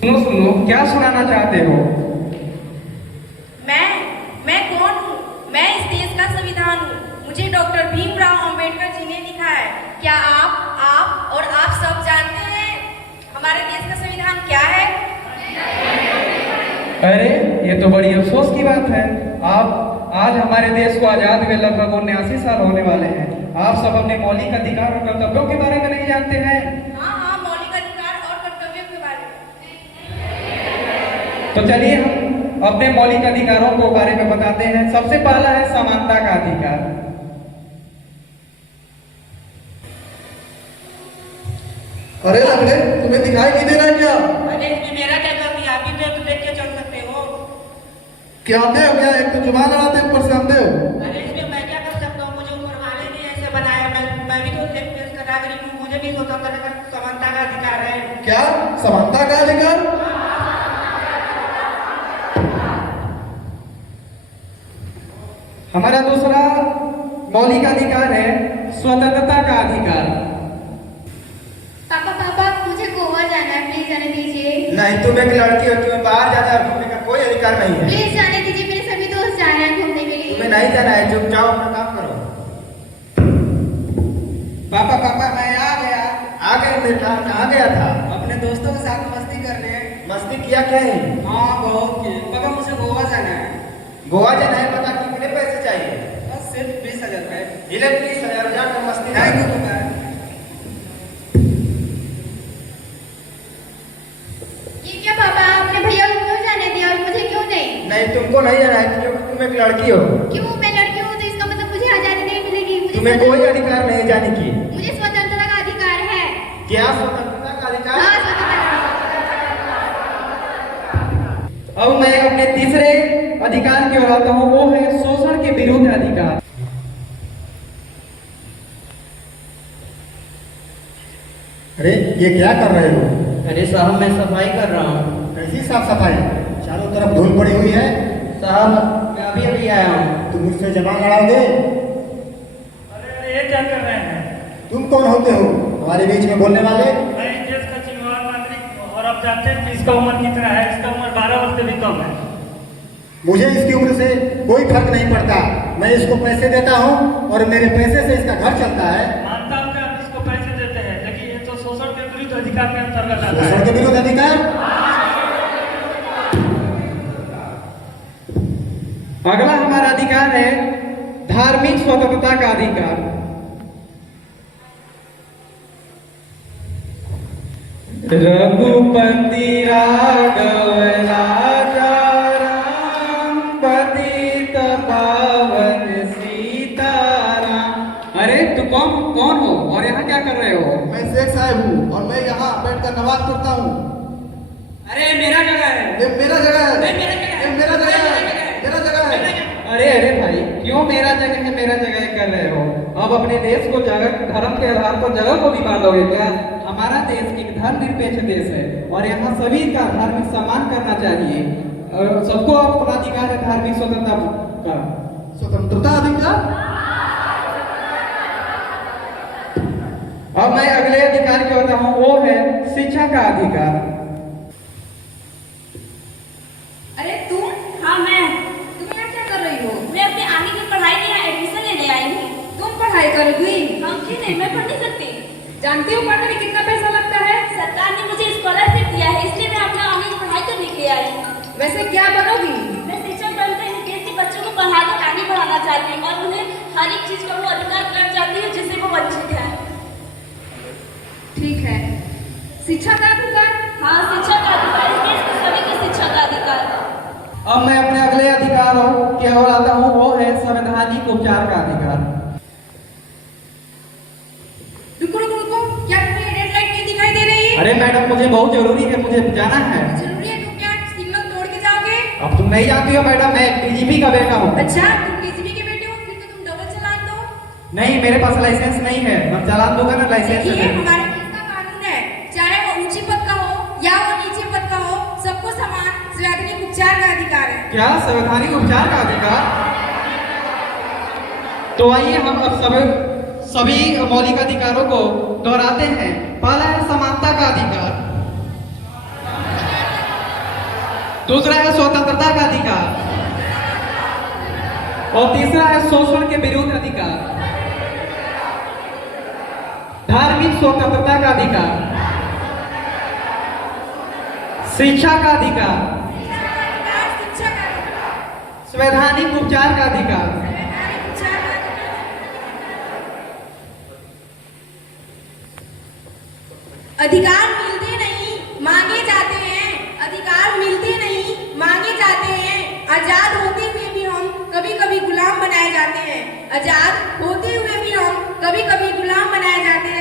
सुनो सुनो, क्या सुनाना चाहते हो? मैं कौन हूँ? मैं इस देश का संविधान हूँ। मुझे डॉक्टर भीमराव अंबेडकर जी ने लिखा है। क्या आप और आप सब जानते हैं हमारे देश का संविधान क्या है? अरे ये तो बड़ी अफसोस की बात है। आप आज हमारे देश को आजाद हुए लगभग 79 साल होने वाले हैं। आप सब अपने मौलिक अधिकार और कर्तव्यों के बारे में नहीं जानते हैं। हाँ, मौलिक अधिकार और कर्तव्यों के बारे में। तो चलिए हम अपने मौलिक अधिकारों को बारे में बताते हैं। सबसे पहला है समानता का अधिकार। अरे लंगड़े, तुम्हें दिखाई नहीं दे रहा है क्या? अरे इसमें मेरा क्या गलती? आप भी तो देख के चल सकते हो। क्या आते हो क्या? एक तो जुबान लड़ाते हैं, ऊपर से आते हो। अरे इसमें मैं क्या कर सकता हूँ? मुझे ऊपर वाले ने ऐसे बनाया। मैं भी तो एक देश का नागरिक हूँ। मुझे भी स्वतंत्रता का समानता का अधिकार है। क्या समानता का अधिकार? हमारा दूसरा मौलिक अधिकार है स्वतंत्रता का अधिकार। पापा मुझे गोवा जाना है, प्लीज जाने दीजिए। नहीं, तुम एक लड़की हो, तुम्हें बाहर जाना और घूमने का कोई अधिकार नहीं है। प्लीज जाने दीजिए, मेरे सभी दोस्त जा रहे हैं घूमने के लिए। तुम्हें नहीं जाना है, चुप जाओ, अपना काम करो। पापा मैं आ गया। आ गए बेटा, कहाँ गया था? अपने दोस्तों के साथ मस्ती करने। मस्ती किया क्या है? हाँ बहुत की। पापा मुझे गोवा जाना है। गोवा जाना है, पता कितने पैसे चाहिए? बस सिर्फ 20,000 रुपए। इले 20,000 जाकर मस्ती थैंक करो। यू पापा। ये क्या पापा, आपने भैया को क्यों जाने दिया और मुझे क्यों नहीं? नहीं, तुमको नहीं जाना है क्योंकि तुम एक लड़की हो। क्यों? मैं लड़की हूँ तो इसका मतलब मुझे आजादी नहीं मिलेगी। तुम्हें कोई अधिकार नहीं जाने की। मुझे स्वतंत्रता का अधिकार है। क्या स्वतंत्रता का अधिकार? हाँ, स्वतंत्रता। अब मैं अपने तीसरे अधिकार की ओर आता हूँ, वो है शोषण के विरुद्ध अधिकार। अरे ये क्या कर रहे हो? अरे साहब मैं सफाई कर रहा हूँ। कैसी साफ सफाई? चारों तरफ धूल पड़ी हुई है। साहब मैं अभी आया हूँ। तुम मुझसे जबान लड़ाओगे? अरे ये क्या कर रहे हैं? तुम कौन होते हो हमारे बीच में बोलने वाले? मैं इस देश का जिम्मेवार नागरिक हूँ और आप जानते हैं कि इसका उम्र कितना है? इसका उम्र 12 वर्ष से भी कम है। मुझे इसकी उम्र से कोई फर्क नहीं पड़ता। मैं इसको पैसे देता हूँ और मेरे पैसे से इसका घर चलता है। मानता हूँ कि आप इसको पैसे देते हैं, लेकिन ये तो शोषण के विरुद्ध अधिकार के अंतर्गत आता शोषण है। के विरुद्ध अधिकार? अगला हमारा अधिकार है धार्मिक स्वतंत्रता का अधिकार। रघुपति राघव राजा राम पतित पावन सीताराम। अरे तू कौन हो और यहाँ क्या कर रहे हो? मैं शेख साहब हूँ और मैं यहाँ बैठकर नमाज पढ़ता हूँ। अरे मेरा जगह है। ये मेरा जगह है। नहीं, मेरा जगह है। ये मेरा जगह है। मेरा जगह है। अरे भाई क्यों मेरा जगह है मेरा जगह कर रहे हो? अब अपने देश को जगह धर्म के आधार पर जगह को भी बांट दोगे क्या? हमारा देश एक धर्मनिरपेक्ष देश है और यहाँ सभी का धार्मिक सम्मान करना चाहिए। सबको अपना अधिकार है धार्मिक स्वतंत्रता का। स्वतंत्रता अधिकार? अब मैं अगले अधिकार की ओर हूँ, वो है शिक्षा का अधिकार। अरे तुम? हाँ मैं। तुम यहाँ क्या कर रही हो? मैं अपने आगे की पढ़ाई में यहाँ एडमिशन लेने आई हूँ। तुम पढ़ाई करोगी? हाँ क्यों नहीं, मैं पढ़ नहीं सकती। जानती हो पढ़ने में कितना पैसा लगता है? सरकार ने मुझे स्कॉलरशिप दिया है, इसलिए मैं अपना आगे की पढ़ाई करने के लिए आई हूँ। वैसे क्या बनोगी? मैं शिक्षक बनकर इस देश के बच्चों को पढ़ाकर आगे बढ़ाना चाहती हूँ और उन्हें हर एक चीज का वो अधिकार करना चाहती हूँ जिससे वो वंचित है। ठीक है। शिक्षा का अधिकार? हाँ शिक्षा का अधिकार, इस देश के सभी की शिक्षा का अधिकार। अब मैं अपने अगले अधिकारों की ओर आता हूँ, वो है संवैधानिक उपचार का अधिकार। रुको, क्या तुम्हें रेड लाइट नहीं दिखाई दे रही? अरे मैडम मुझे बहुत जरूरी है, मुझे जाना है। जरूरी है तो क्या सिग्नल तोड़ के जाओगे? अब तुम नहीं जानती हो मैडम, मैं डीजीपी का बेटा हूँ। अच्छा तुम डीजीपी के बेटे हो, फिर तो तुम डबल चालान दो। नहीं मेरे पास लाइसेंस नहीं है, मैं चालान दूंगा ना लाइसेंस ये से। हमारे देश का कानून है, चाहे वो ऊंची पद का हो या वो नीचे पद का हो, सबको समान संवैधानिक उपचार का अधिकार है। क्या संवैधानिक उपचार का अधिकार? तो आइए हम अब सभी मौलिक अधिकारों को दोहराते हैं। पहला है समानता का अधिकार। दूसरा है स्वतंत्रता का अधिकार, और तीसरा है शोषण के विरुद्ध अधिकार। धार्मिक स्वतंत्रता का अधिकार, शिक्षा का अधिकार, संवैधानिक उपचार का अधिकार। अधिकार मिलते नहीं मांगे जाते हैं, अधिकार मिलते नहीं मांगे जाते हैं। आजाद होते हुए भी हम कभी कभी गुलाम बनाए जाते हैं, आजाद होते हुए भी हम कभी कभी गुलाम बनाए जाते हैं।